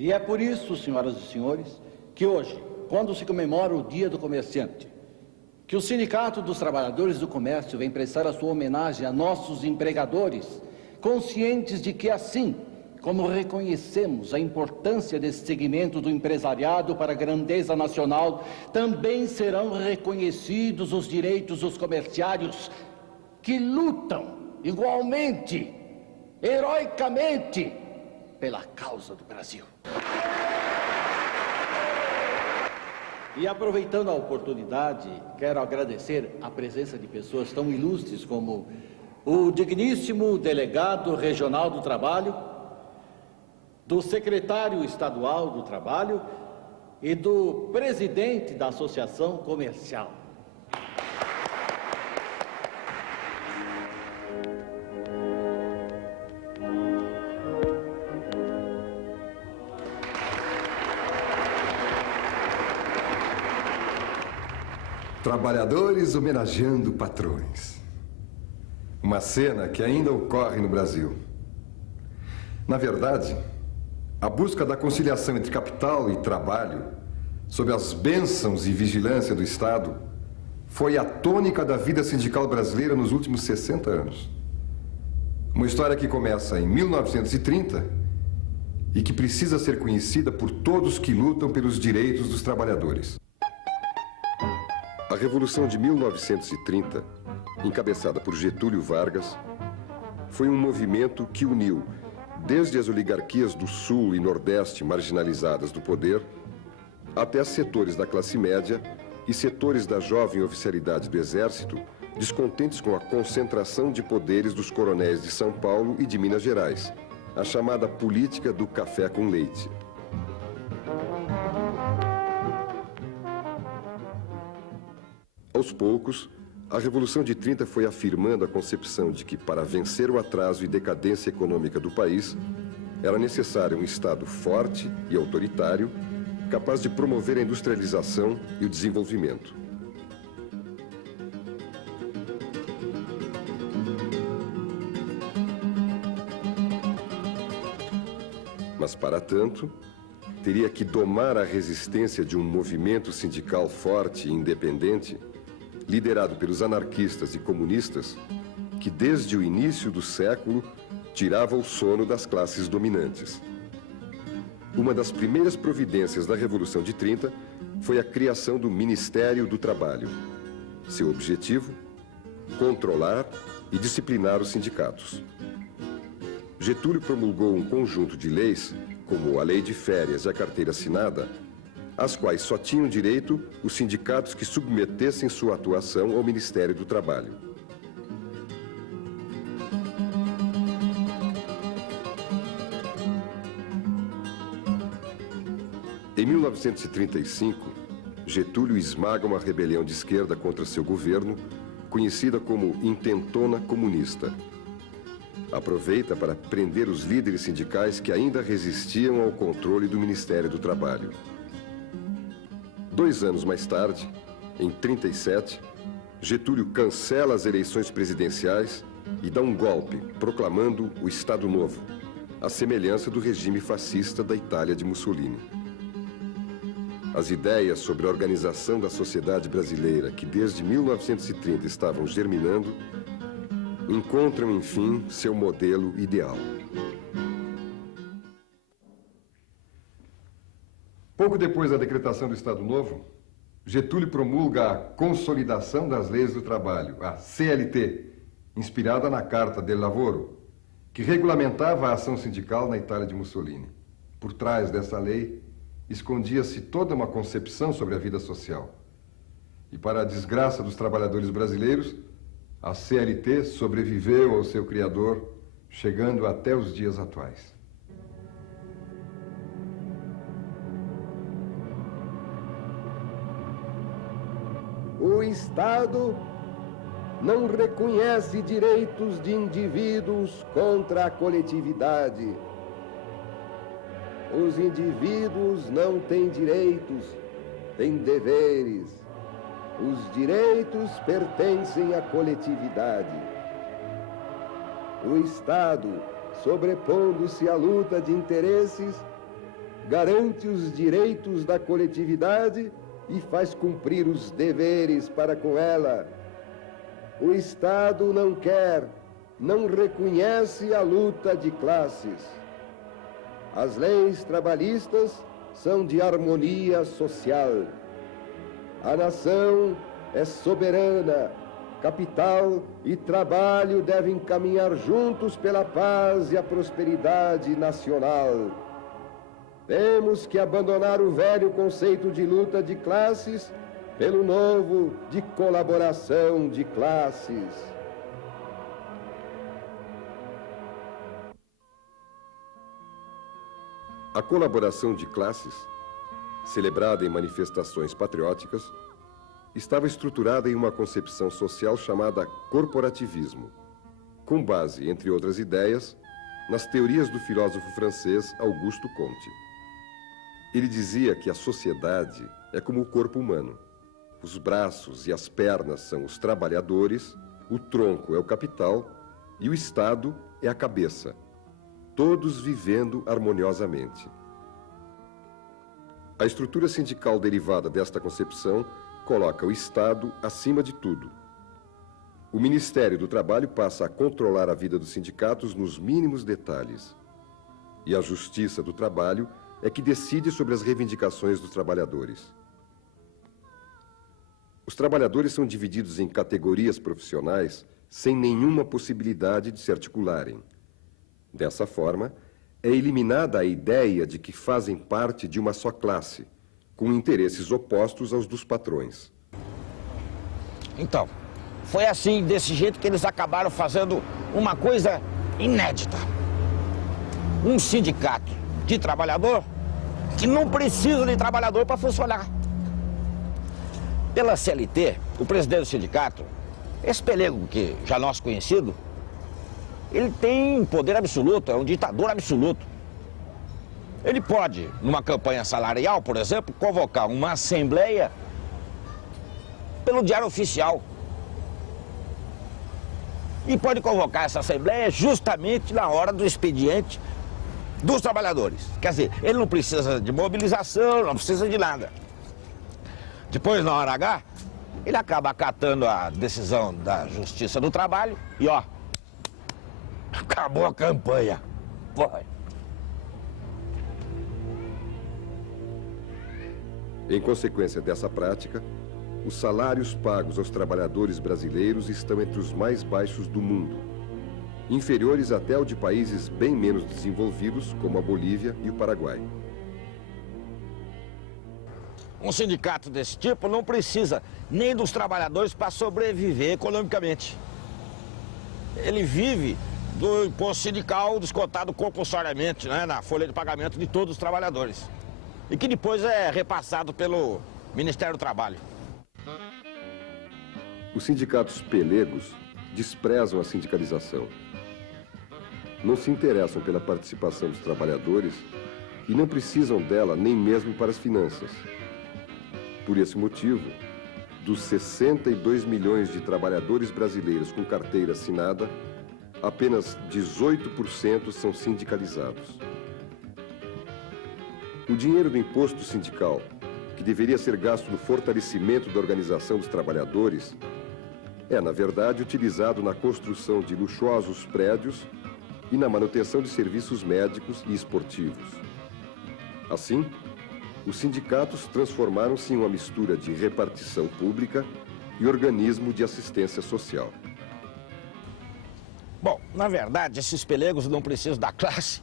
E é por isso, senhoras e senhores, que hoje, quando se comemora o Dia do Comerciante, que o Sindicato dos Trabalhadores do Comércio vem prestar a sua homenagem a nossos empregadores, conscientes de que assim como reconhecemos a importância desse segmento do empresariado para a grandeza nacional, também serão reconhecidos os direitos dos comerciários que lutam igualmente, heroicamente, pela causa do Brasil. E aproveitando a oportunidade, quero agradecer a presença de pessoas tão ilustres como o digníssimo delegado regional do trabalho, do secretário estadual do trabalho e do presidente da Associação Comercial. Trabalhadores homenageando patrões. Uma cena que ainda ocorre no Brasil. Na verdade, a busca da conciliação entre capital e trabalho, sob as bênçãos e vigilância do Estado, foi a tônica da vida sindical brasileira nos últimos 60 anos. Uma história que começa em 1930 e que precisa ser conhecida por todos que lutam pelos direitos dos trabalhadores. A Revolução de 1930, encabeçada por Getúlio Vargas, foi um movimento que uniu desde as oligarquias do Sul e Nordeste marginalizadas do poder, até setores da classe média e setores da jovem oficialidade do Exército, descontentes com a concentração de poderes dos coronéis de São Paulo e de Minas Gerais, a chamada política do café com leite. Aos poucos, a Revolução de 30 foi afirmando a concepção de que, para vencer o atraso e decadência econômica do país, era necessário um Estado forte e autoritário, capaz de promover a industrialização e o desenvolvimento. Mas, para tanto, teria que domar a resistência de um movimento sindical forte e independente, liderado pelos anarquistas e comunistas, que desde o início do século tirava o sono das classes dominantes. Uma das primeiras providências da Revolução de 30 foi a criação do Ministério do Trabalho. Seu objetivo: controlar e disciplinar os sindicatos. Getúlio promulgou um conjunto de leis, como a Lei de Férias e a Carteira Assinada, às quais só tinham direito os sindicatos que submetessem sua atuação ao Ministério do Trabalho. Em 1935, Getúlio esmaga uma rebelião de esquerda contra seu governo, conhecida como Intentona Comunista. Aproveita para prender os líderes sindicais que ainda resistiam ao controle do Ministério do Trabalho. 2 anos mais tarde, em 37, Getúlio cancela as eleições presidenciais e dá um golpe, proclamando o Estado Novo, à semelhança do regime fascista da Itália de Mussolini. As ideias sobre a organização da sociedade brasileira, que desde 1930 estavam germinando, encontram, enfim, seu modelo ideal. Pouco depois da decretação do Estado Novo, Getúlio promulga a Consolidação das Leis do Trabalho, a CLT, inspirada na Carta del Lavoro, que regulamentava a ação sindical na Itália de Mussolini. Por trás dessa lei, escondia-se toda uma concepção sobre a vida social. E para a desgraça dos trabalhadores brasileiros, a CLT sobreviveu ao seu criador, chegando até os dias atuais. O Estado não reconhece direitos de indivíduos contra a coletividade. Os indivíduos não têm direitos, têm deveres. Os direitos pertencem à coletividade. O Estado, sobrepondo-se à luta de interesses, garante os direitos da coletividade e faz cumprir os deveres para com ela. O Estado não quer, não reconhece a luta de classes. As leis trabalhistas são de harmonia social. A nação é soberana. Capital e trabalho devem caminhar juntos pela paz e a prosperidade nacional. Temos que abandonar o velho conceito de luta de classes pelo novo de colaboração de classes. A colaboração de classes, celebrada em manifestações patrióticas, estava estruturada em uma concepção social chamada corporativismo, com base, entre outras ideias, nas teorias do filósofo francês Auguste Comte. Ele dizia que a sociedade é como o corpo humano. Os braços e as pernas são os trabalhadores, o tronco é o capital e o Estado é a cabeça, todos vivendo harmoniosamente. A estrutura sindical derivada desta concepção coloca o Estado acima de tudo. O Ministério do Trabalho passa a controlar a vida dos sindicatos nos mínimos detalhes. E a Justiça do Trabalho é que decide sobre as reivindicações dos trabalhadores. Os trabalhadores são divididos em categorias profissionais sem nenhuma possibilidade de se articularem. Dessa forma, é eliminada a ideia de que fazem parte de uma só classe, com interesses opostos aos dos patrões. Então, foi assim, desse jeito, que eles acabaram fazendo uma coisa inédita. Um sindicato de trabalhador que não precisa de trabalhador para funcionar. Pela CLT, o presidente do sindicato, esse pelego que já nosso conhecido, ele tem poder absoluto, é um ditador absoluto. Ele pode, numa campanha salarial, por exemplo, convocar uma assembleia pelo Diário Oficial. E pode convocar essa assembleia justamente na hora do expediente dos trabalhadores. Quer dizer, ele não precisa de mobilização, não precisa de nada. Depois, na hora H, ele acaba acatando a decisão da Justiça do Trabalho e, ó, acabou a campanha. Vai. Em consequência dessa prática, os salários pagos aos trabalhadores brasileiros estão entre os mais baixos do mundo, inferiores até ao de países bem menos desenvolvidos, como a Bolívia e o Paraguai. Um sindicato desse tipo não precisa nem dos trabalhadores para sobreviver economicamente. Ele vive do imposto sindical descontado compulsoriamente, né, na folha de pagamento de todos os trabalhadores. E que depois é repassado pelo Ministério do Trabalho. Os sindicatos pelegos desprezam a sindicalização. Não se interessam pela participação dos trabalhadores e não precisam dela nem mesmo para as finanças. Por esse motivo, dos 62 milhões de trabalhadores brasileiros com carteira assinada, apenas 18% são sindicalizados. O dinheiro do imposto sindical, que deveria ser gasto no fortalecimento da organização dos trabalhadores, é, na verdade, utilizado na construção de luxuosos prédios e na manutenção de serviços médicos e esportivos. Assim, os sindicatos transformaram-se em uma mistura de repartição pública e organismo de assistência social. Bom, na verdade, esses pelegos não precisam da classe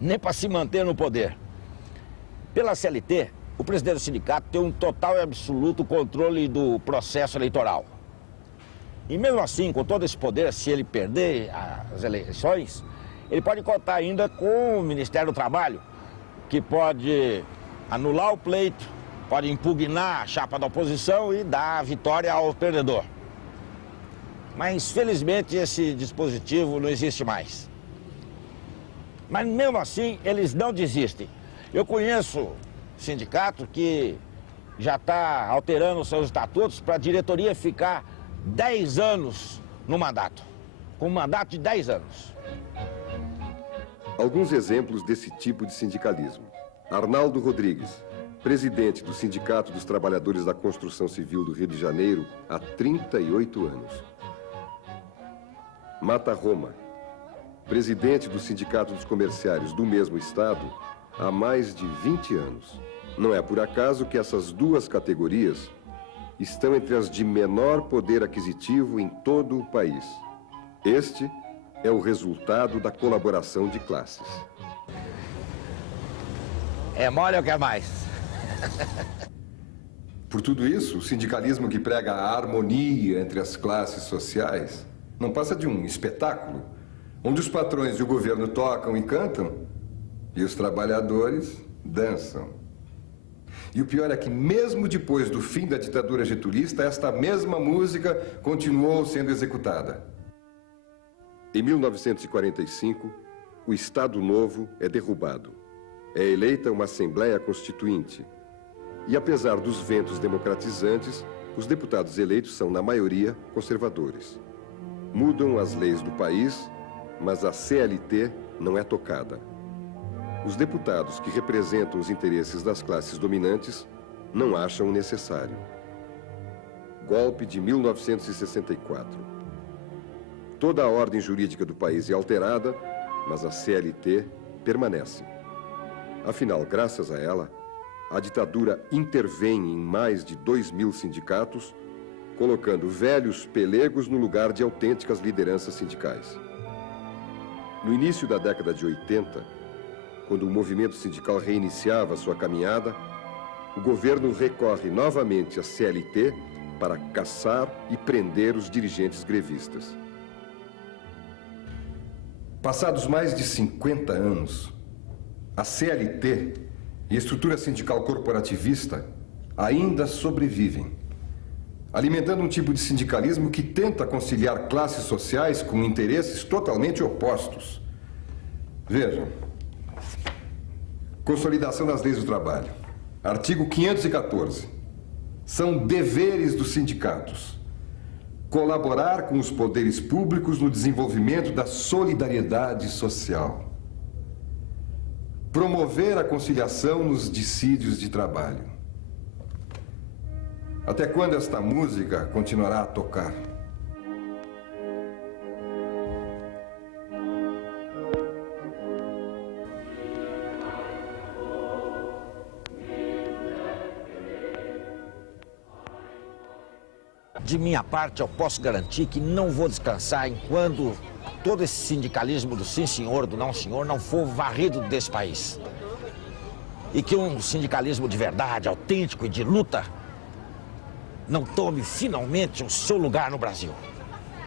nem para se manter no poder. Pela CLT, o presidente do sindicato tem um total e absoluto controle do processo eleitoral. E mesmo assim, com todo esse poder, se ele perder as eleições, ele pode contar ainda com o Ministério do Trabalho, que pode anular o pleito, pode impugnar a chapa da oposição e dar a vitória ao perdedor. Mas, felizmente, esse dispositivo não existe mais. Mas, mesmo assim, eles não desistem. Eu conheço sindicato que já está alterando seus estatutos para a diretoria ficar 10 anos no mandato, com um mandato de 10 anos. Alguns exemplos desse tipo de sindicalismo. Arnaldo Rodrigues, presidente do Sindicato dos Trabalhadores da Construção Civil do Rio de Janeiro há 38 anos. Mata Roma, presidente do Sindicato dos Comerciários do mesmo estado há mais de 20 anos. Não é por acaso que essas duas categorias estão entre as de menor poder aquisitivo em todo o país. Este é o resultado da colaboração de classes. É mole ou quer mais? Por tudo isso, o sindicalismo que prega a harmonia entre as classes sociais não passa de um espetáculo, onde os patrões e o governo tocam e cantam e os trabalhadores dançam. E o pior é que, mesmo depois do fim da ditadura getulista, esta mesma música continuou sendo executada. Em 1945, o Estado Novo é derrubado. É eleita uma Assembleia Constituinte. E, apesar dos ventos democratizantes, os deputados eleitos são, na maioria, conservadores. Mudam as leis do país, mas a CLT não é tocada. Os deputados que representam os interesses das classes dominantes não acham necessário. Golpe de 1964. Toda a ordem jurídica do país é alterada, mas a CLT permanece. Afinal, graças a ela, a ditadura intervém em mais de 2.000 sindicatos, colocando velhos pelegos no lugar de autênticas lideranças sindicais. No início da década de 80, quando o movimento sindical reiniciava sua caminhada, o governo recorre novamente à CLT para caçar e prender os dirigentes grevistas. Passados mais de 50 anos, a CLT e a estrutura sindical corporativista ainda sobrevivem, alimentando um tipo de sindicalismo que tenta conciliar classes sociais com interesses totalmente opostos. Vejam, Consolidação das Leis do Trabalho, artigo 514. São deveres dos sindicatos colaborar com os poderes públicos no desenvolvimento da solidariedade social, promover a conciliação nos dissídios de trabalho. Até quando esta música continuará a tocar? De minha parte, eu posso garantir que não vou descansar enquanto todo esse sindicalismo do sim senhor, do não senhor, não for varrido desse país. E que um sindicalismo de verdade, autêntico e de luta não tome finalmente o seu lugar no Brasil.